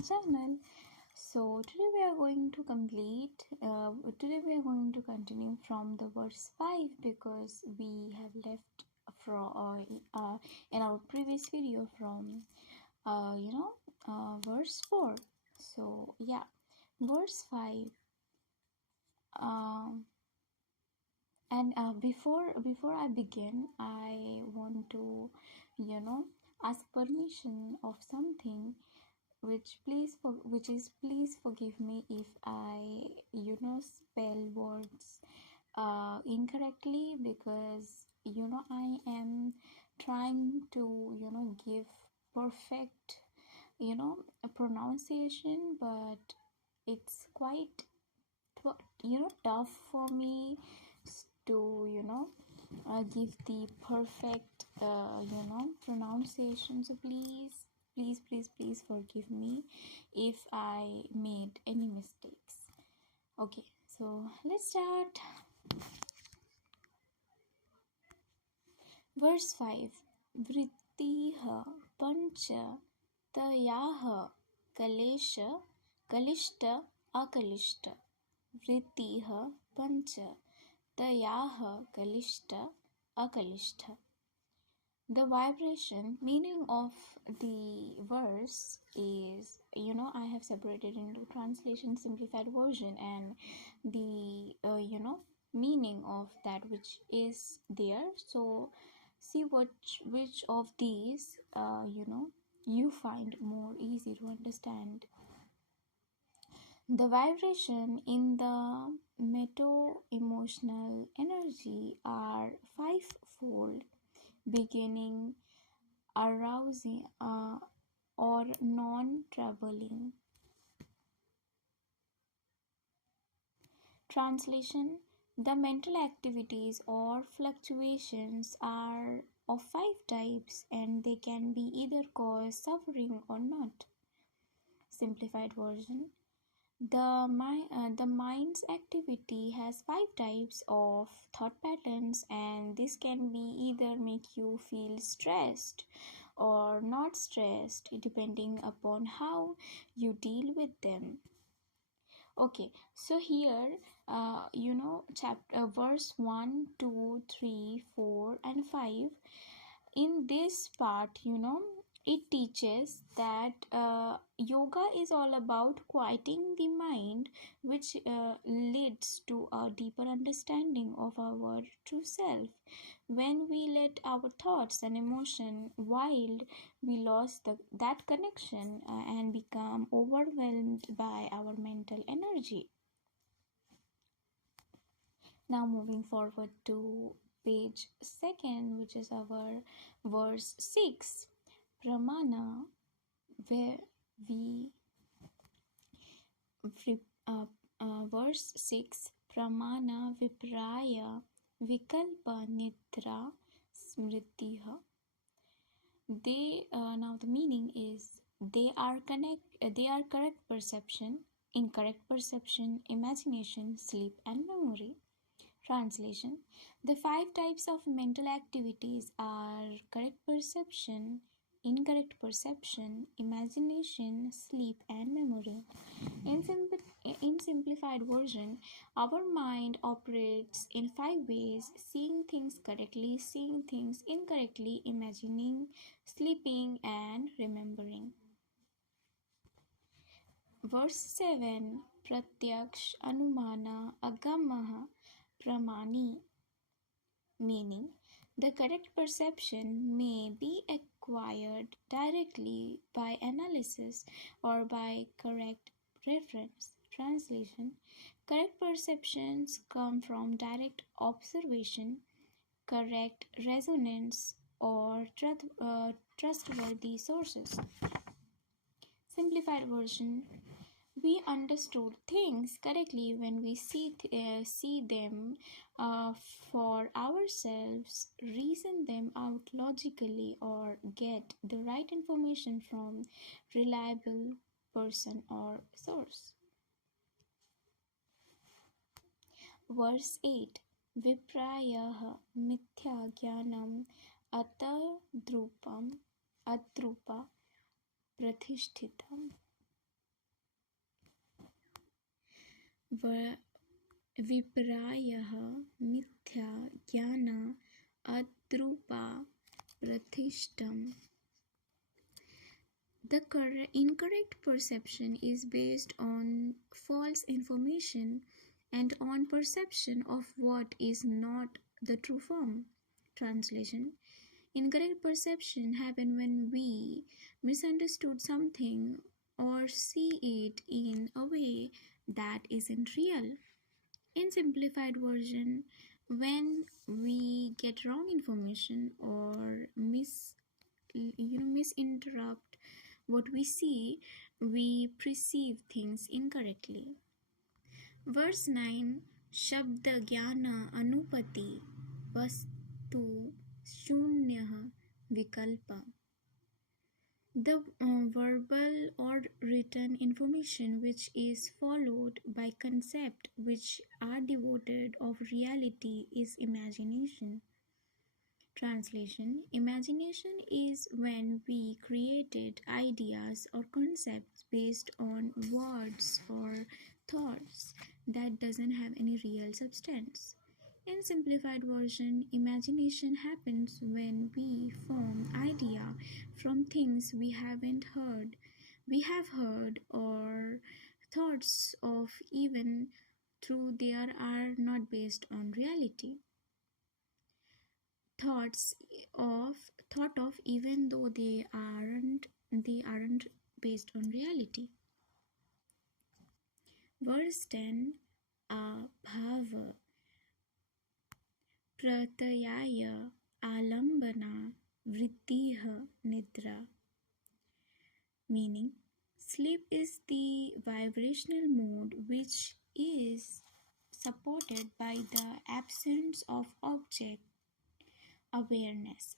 channel. So today we are going to continue from the verse 5 because we have left from in our previous video from verse 4. So yeah, verse 5. And before I begin, I want to ask permission of something, which is please forgive me if I spell words incorrectly, because I am trying to give perfect a pronunciation, but it's quite tough for me to give the perfect pronunciation. So please forgive me if I made any mistakes. Okay, so let's start. Verse 5. Vrittiha pancha tayaha kalishta akalishta. Vrittiha pancha tayaha kalishta akalishta. The vibration meaning of the verse is, I have separated into translation, simplified version, and the meaning of that which is there. So see which of these you find more easy to understand. The vibration in the meta-emotional energy are fivefold, beginning, arousing, or non-troubling. Translation: the mental activities or fluctuations are of 5 types, and they can be either cause suffering or not. Simplified version: the mind's activity has 5 types of thought patterns, and this can be either make you feel stressed or not stressed, depending upon how you deal with them. Okay, so here chapter verse 1, 2, 3, 4 and 5. In this part, it teaches that yoga is all about quieting the mind, which leads to a deeper understanding of our true self. When we let our thoughts and emotion wild, we lost that connection and become overwhelmed by our mental energy. Now moving forward to page 2, which is our verse 6. Pramana, where verse 6. Pramana vipraya vikalpa nitra smritiha. Now the meaning is they are correct perception, incorrect perception, imagination, sleep and memory. Translation: the 5 types of mental activities are correct perception, incorrect perception, imagination, sleep and memory. In simplified version, our mind operates in 5 ways: seeing things correctly, seeing things incorrectly, imagining, sleeping and remembering. Verse 7. Pratyaksh anumana agamaha pramani, meaning the correct perception may be acquired directly by analysis or by correct reference. Translation: correct perceptions come from direct observation, correct resonance, or trustworthy sources. Simplified version: we understood things correctly when we see them for ourselves, reason them out logically, or get the right information from reliable person or source. Verse 8. Viprayaha mithya jnanam atadrupa pratishthitam. व विपर्ययः मिथ्या ज्ञान अद्रूपा प्रतिष्ठम्. The incorrect perception is based on false information and on perception of what is not the true form. Translation: incorrect perception happens when we misunderstood something or see it in a way that isn't real. In simplified version, when we get wrong information or misinterrupt what we see, we perceive things incorrectly. Verse 9: Shabda Jnana Anupati Vastu Shunyah Vikalpa. The verbal or written information which is followed by concepts which are devoid of reality is imagination. Translation: imagination is when we created ideas or concepts based on words or thoughts that doesn't have any real substance. In simplified version, imagination happens when we form idea from things we have heard or thoughts of, even though they are not based on reality. Thoughts thought of even though they aren't based on reality. Verse 10: abhava pratyaya alambana vritih nidra. Meaning, sleep is the vibrational mode which is supported by the absence of objective awareness.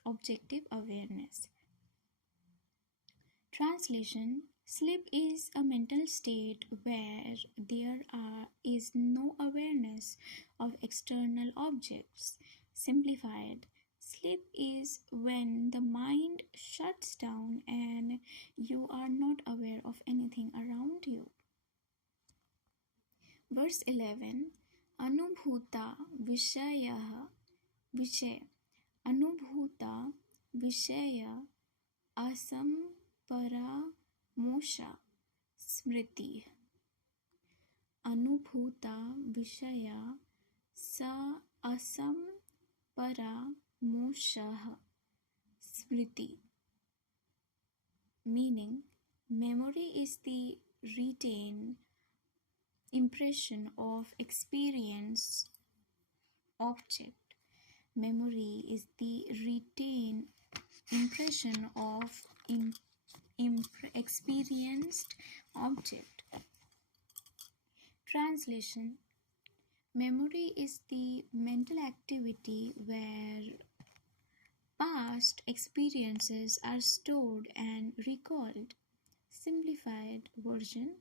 Translation: sleep is a mental state where there is no awareness of external objects. Simplified: sleep is when the mind shuts down and you are not aware of anything around you. Verse 11: Anubhuta Vishaya Anubhuta Vishaya Asamparamosha Smriti. Anubhuta Vishaya Sa Asamparamosha Smriti. Meaning, memory is the retained impression of experienced object. Memory is the retained impression of experienced object. Translation: memory is the mental activity where past experiences are stored and recalled. Simplified version: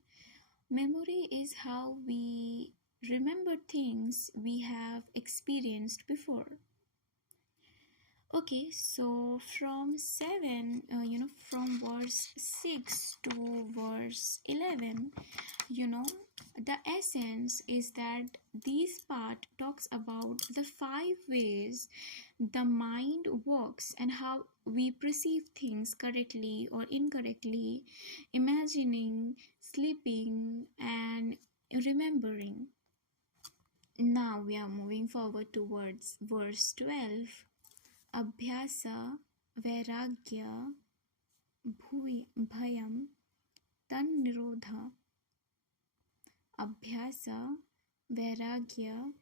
memory is how we remember things we have experienced before. Okay, so from from verse 6 to verse 11, the essence is that this part talks about the 5 ways the mind works and how we perceive things correctly or incorrectly, imagining, sleeping, and remembering. Now we are moving forward towards verse 12. Abhyasa vairagya bhayam tannirodha. Abhyasa vairagya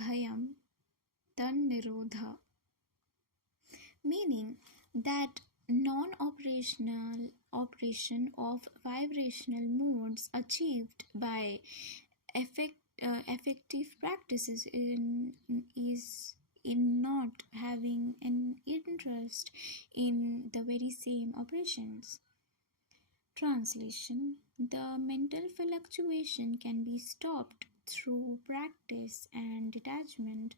bhayam tannirodha. Meaning that non-operational operation of vibrational modes achieved by effective practices is in not having an interest in the very same operations. Translation: the mental fluctuation can be stopped through practice and detachment.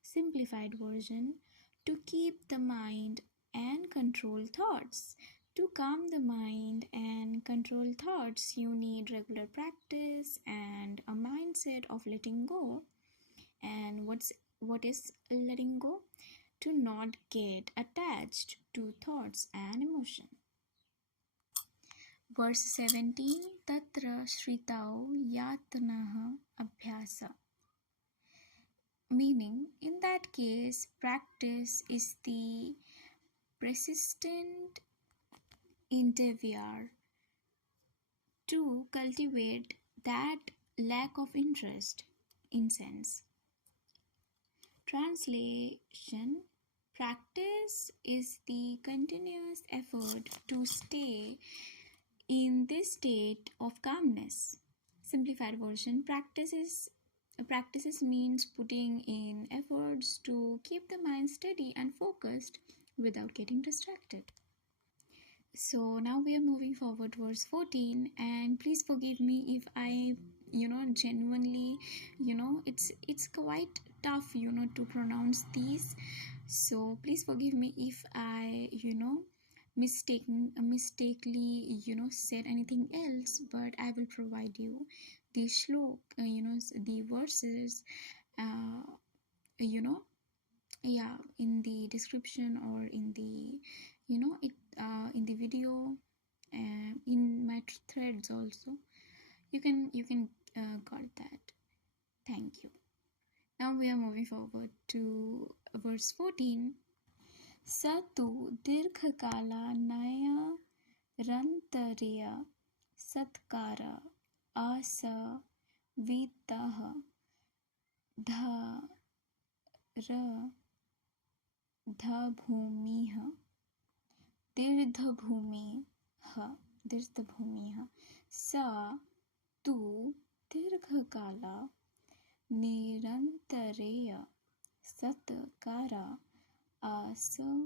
Simplified version: to keep the mind and control thoughts, To calm the mind and control thoughts, you need regular practice and a mindset of letting go. And what is letting go? To not get attached to thoughts and emotion. Verse 17, Tatra Shritau Yatanaha Abhyasa. Meaning, in that case, practice is the persistent endeavor to cultivate that lack of interest in sense. Translation: practice is the continuous effort to stay in this state of calmness. Simplified version: practices means putting in efforts to keep the mind steady and focused without getting distracted. So now we are moving forward verse 14, and please forgive me if I genuinely it's quite tough to pronounce these, so please forgive me if I mistakenly said anything else, but I will provide you the shlok, the verses, uh, you know yeah, in the description or in the it in the video, in my threads also. You can got that. Thank you. Now we are moving forward to verse 14. Satu dirghakala naya rantarya satkara asa vitaha dha ra dhabhumiha तीर्थभूमिः सा तु दीर्घकाला निरन्तरेण सत्कारा आसविताः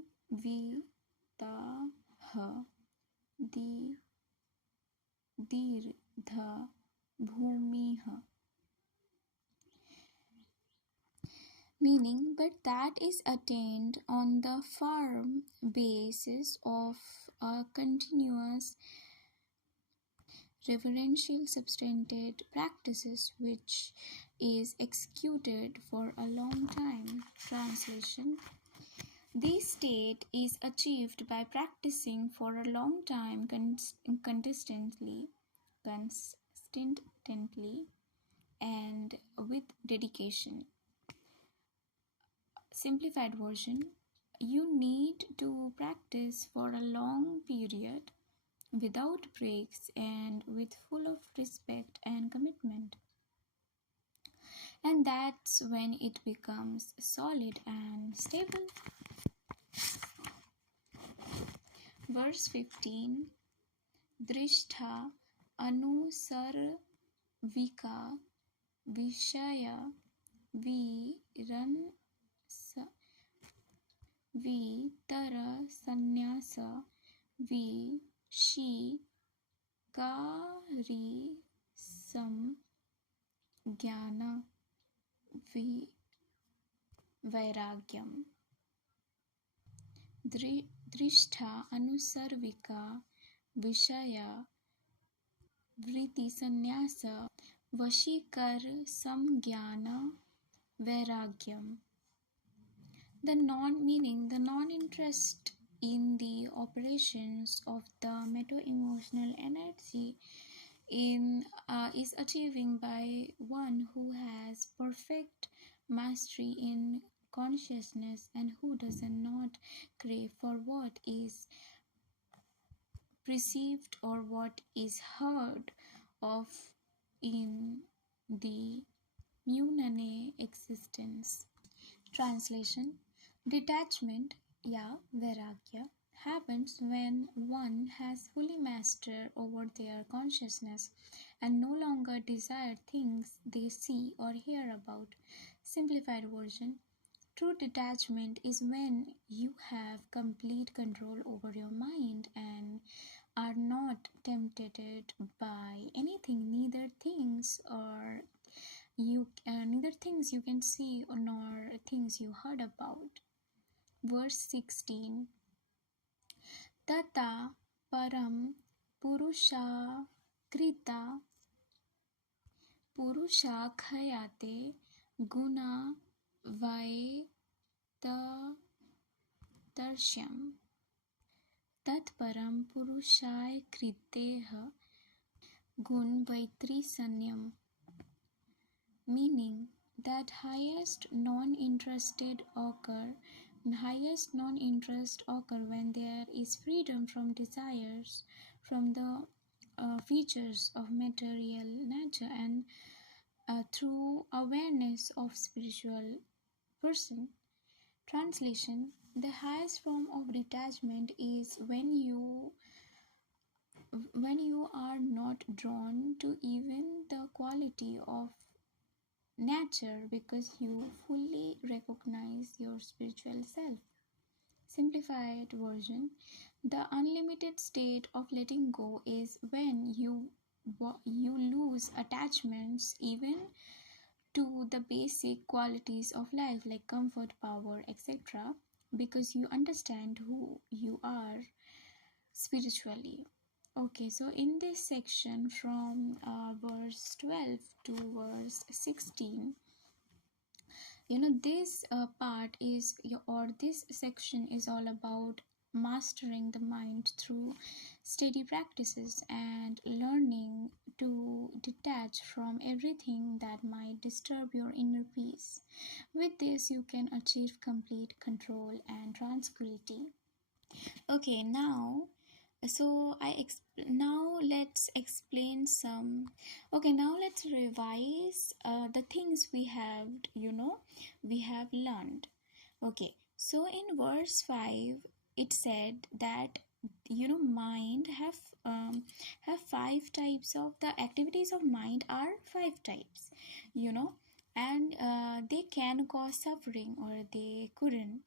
दीर्घभूमिः. Meaning, but that is attained on the firm basis of a continuous reverential substantive practices which is executed for a long time. Translation: this state is achieved by practicing for a long time consistently and with dedication. Simplified version: you need to practice for a long period without breaks and with full of respect and commitment. And that's when it becomes solid and stable. Verse 15. Drishtha anusarvika vishaya vitara sannyasa vishikari samjnana vairagyam. Drishtha anusarvika vishaya vrittis sannyasa vashikar samjnana vairagyam. The non-interest in the operations of the meta-emotional energy is achieving by one who has perfect mastery in consciousness and who does not crave for what is perceived or what is heard of in the munane existence. Translation: detachment, vairagya, happens when one has fully mastered over their consciousness and no longer desire things they see or hear about. Simplified version: true detachment is when you have complete control over your mind and are not tempted by anything, neither things you can see nor things you heard about. Verse 16. Tata param purusha krita purusha khayate guna vai tarshyam tat param purushay kriteha gun vaitrisanyam, meaning that highest non-interest occur when there is freedom from desires, from the features of material nature, and through awareness of spiritual person. Translation: the highest form of detachment is when you are not drawn to even the quality of nature because you fully recognize your spiritual self. Simplified version: the unlimited state of letting go is when you lose attachments even to the basic qualities of life like comfort, power, etc., because you understand who you are spiritually. Okay, so in this section from verse 12 to verse 16, this part is or this section is all about mastering the mind through steady practices and learning to detach from everything that might disturb your inner peace. With this, you can achieve complete control and tranquility. Okay, now let's explain some. Okay, now let's revise the things we have learned. Okay, so in verse 5 it said that mind have five types. Of the activities of mind are five types, you know and they can cause suffering or they couldn't.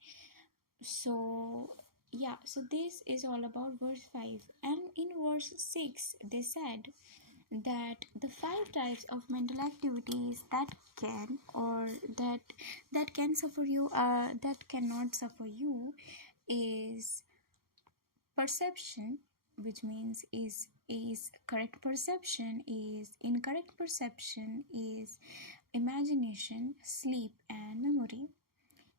So yeah, so this is all about verse 5. And in verse 6 they said that the five types of mental activities that can or that can suffer you that cannot suffer you is perception, which means is correct perception, is incorrect perception, is imagination, sleep, and memory.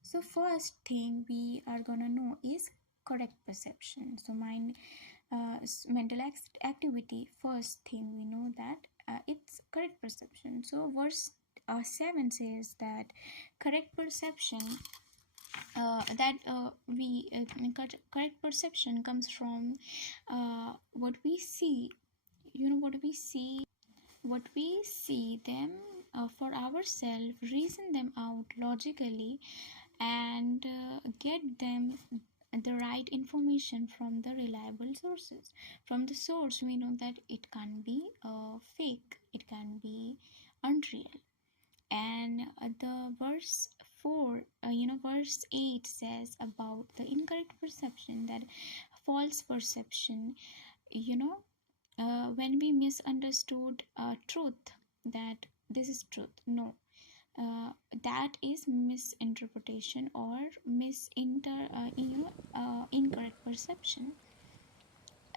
So first thing we are gonna know is correct perception. So mental activity, first thing we know that it's correct perception. So verse 7 says that correct perception that we correct perception comes from what we see. What we see them for ourselves, reason them out logically, and get them the right information from the reliable sources. From the source we know that it can be fake, it can be unreal. And the verse 8 says about the incorrect perception, that false perception, when we misunderstood truth, that this is truth. No, that is misinterpretation or incorrect perception.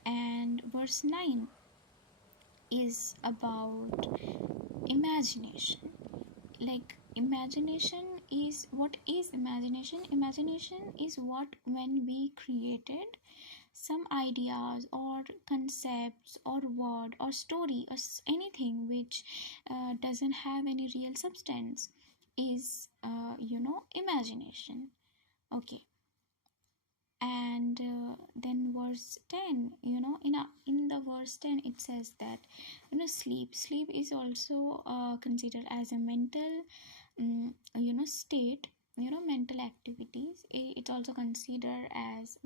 And verse 9 is about imagination. Like, imagination is what is imagination? Imagination is what when we created some ideas or concepts or word or story or anything which doesn't have any real substance is imagination. Okay. And then verse 10, in the verse 10 it says that sleep is also considered as a mental state, mental activities. It's also considered as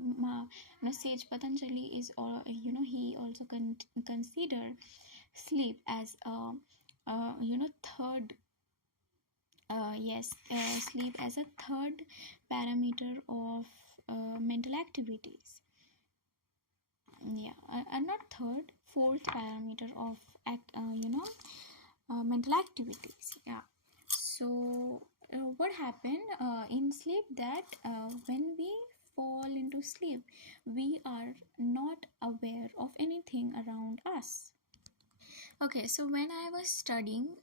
sage Patanjali is, or he also consider sleep as a third sleep as a third parameter of mental activities. Yeah, and not third, fourth parameter of mental activities. Yeah. So what happened in sleep, that when we fall into sleep, we are not aware of anything around us. Okay, so when I was studying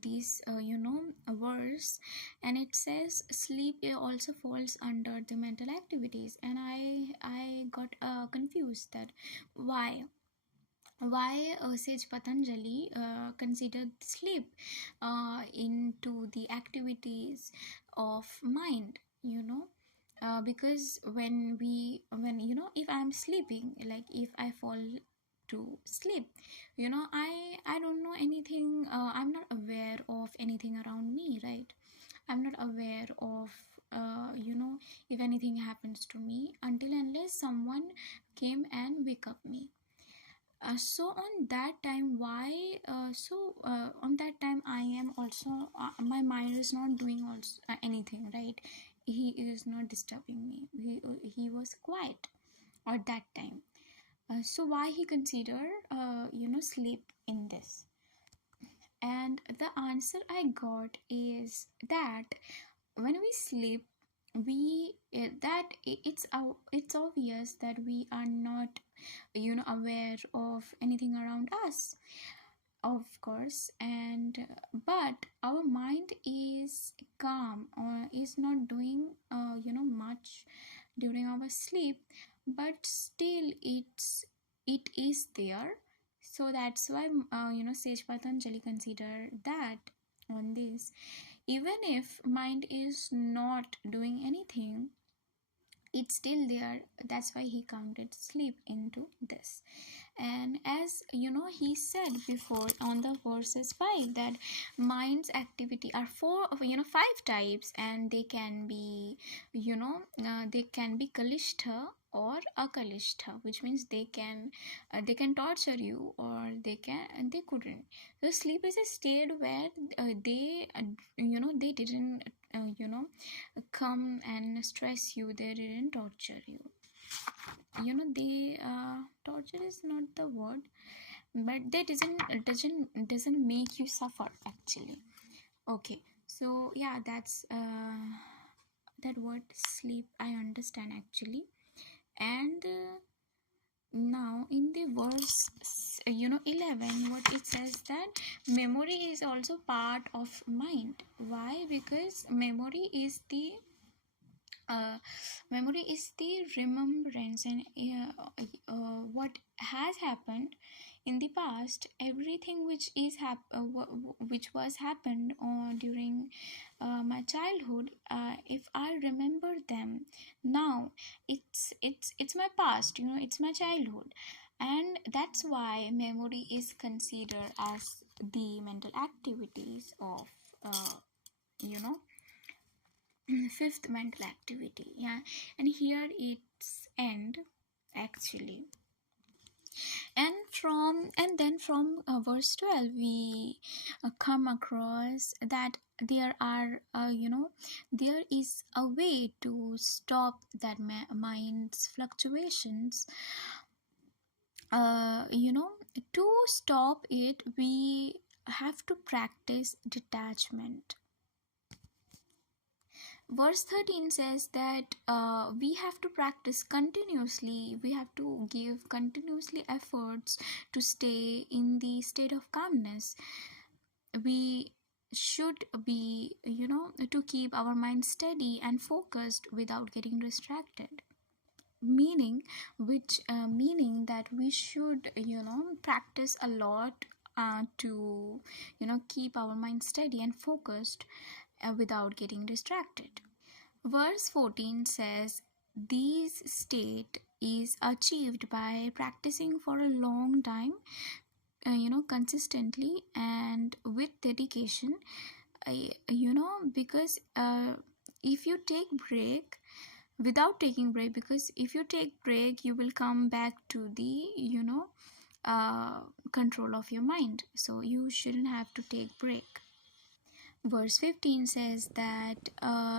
this, verse, and it says sleep also falls under the mental activities, and I got confused that why sage Patanjali considered sleep into the activities of mind, because when if I'm sleeping, like if I fall to sleep, I don't know anything, I'm not aware of anything around me, right? I'm not aware of if anything happens to me until unless someone came and wake up me. So on that time, on that time I am also, my mind is not doing also anything, right? He is not disturbing me. He was quiet at that time. So why he consider sleep in this? And the answer I got is that when we sleep, it's obvious that we are not aware of anything around us, of course, and but our mind is calm or is not doing much during our sleep, but still it is there. So that's why sage Patanjali consider that on this, even if mind is not doing anything, it's still there. That's why he counted sleep into this. And as he said before on the verses 5, that mind's activity are five types, and they can be they can be kalishta or akalishta, which means they can torture you, or they couldn't. So sleep is a state where they didn't come and stress you, they didn't torture you. They torture is not the word, but they doesn't make you suffer actually. Okay, so yeah, that's that word sleep I understand actually. And now in the verse 11, what it says, that memory is also part of mind. Why? Because uh, memory is the remembrance, and what has happened in the past, everything which which was happened during my childhood. If I remember them now, it's my past, it's my childhood. And that's why memory is considered as the mental activities of you know fifth mental activity. Yeah, and here it's end actually. And then from verse 12, we come across that there is a way to stop that mind's fluctuations. To stop it, we have to practice detachment. Verse 13 says that we have to practice continuously, we have to give continuously efforts to stay in the state of calmness. We should be, to keep our mind steady and focused without getting distracted. Meaning that we should practice a lot to keep our mind steady and focused without getting distracted. Verse 14 says, this state is achieved by practicing for a long time, consistently and with dedication. Because if you take break, without taking break, because if you take break, you will come back to the control of your mind. So you shouldn't have to take break. Verse 15 says that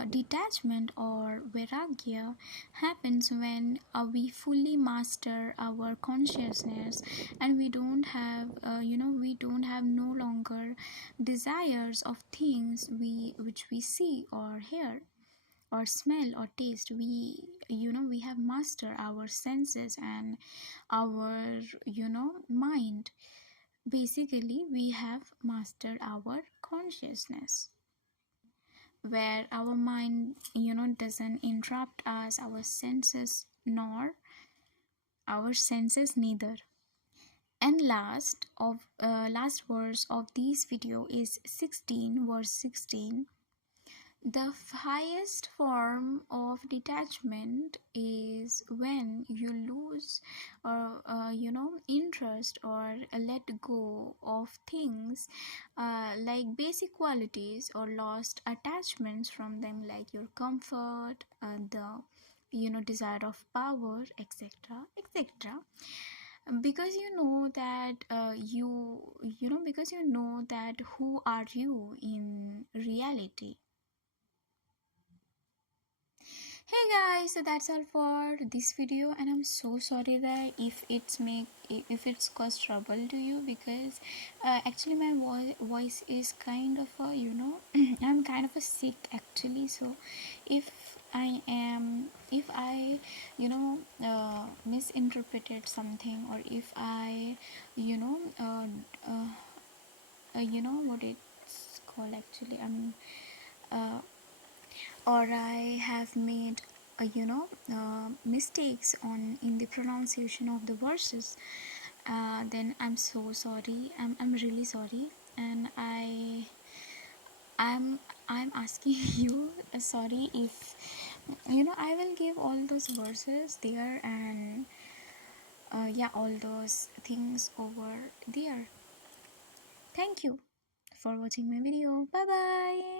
detachment or vairagya happens when we fully master our consciousness, and we don't have no longer desires of things which we see or hear. or smell or taste. We have mastered our senses and our mind. Basically, we have mastered our consciousness, where our mind doesn't interrupt us, our senses nor our senses neither. And last verse of this video is 16, verse 16. The highest form of detachment is when you lose or interest or let go of things like basic qualities, or lost attachments from them, like your comfort, the desire of power, etc., etc. Because you know that because you know that who are you in reality. Hey guys, so that's all for this video, and I'm so sorry that if it's caused trouble to you, because actually my voice is kind of a I'm kind of a sick actually. So if I misinterpreted something, or if I you know what it's called actually, uh, or I have made mistakes on in the pronunciation of the verses, then I'm so sorry. I'm really sorry, and I'm I'm asking you sorry if I will give all those verses there, and yeah, all those things over there. Thank you for watching my video. Bye bye.